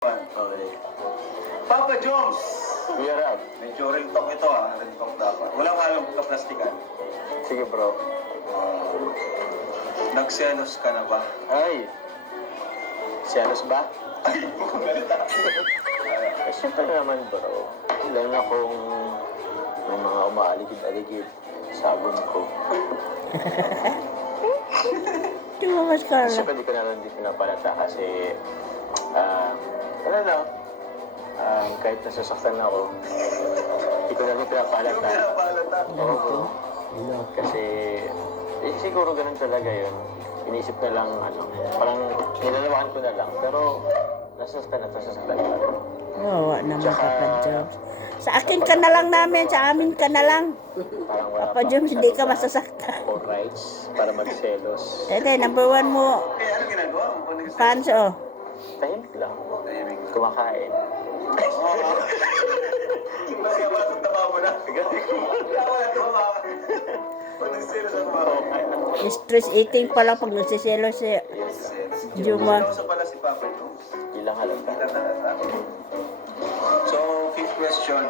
Okay. Papa Jones! Kuya Rab. Medyo real talk ito real talk dapat. Walang halong kaplastikan. Sige bro. Nagselos ka na ba? Ay. Selos ba? Ay, mukhang galita. Eh, syempre naman bro. Lalo na kung may mga umaaligid-aligid sa sabon ko. Di ba, Mas Carla? Siyempre di ko na lang din pinapalata kasi ano lang, kahit nasasaktan ako, hindi ko na rin Yung pinapalata. pinapalata. Oo bro. Kasi siguro ganun talaga yun. Inisip na lang, parang nilalawakan ko na lang. Pero nasasaktan at nasasaktan pa rin. Oo, naman Tsaka, Papa Joms. Sa akin ka na lang namin, sa amin ka na lang. Parang wala Papa Joms, hindi ka masyadong masasaktan. all rights para magselos. Teka, number 1 mo, Eh, ano ginagawa mo? Kung nagselos fans, oh. Tahimik lang. tahimik. Kumakain. Kaya wala itong tama mo na. Kaya wala tama. Kung nagselos ako ba? Stress eating pa lang pag nagsiselo si Juma. Seryoso pala si Papa Jones. Ilang halata. So, fifth question.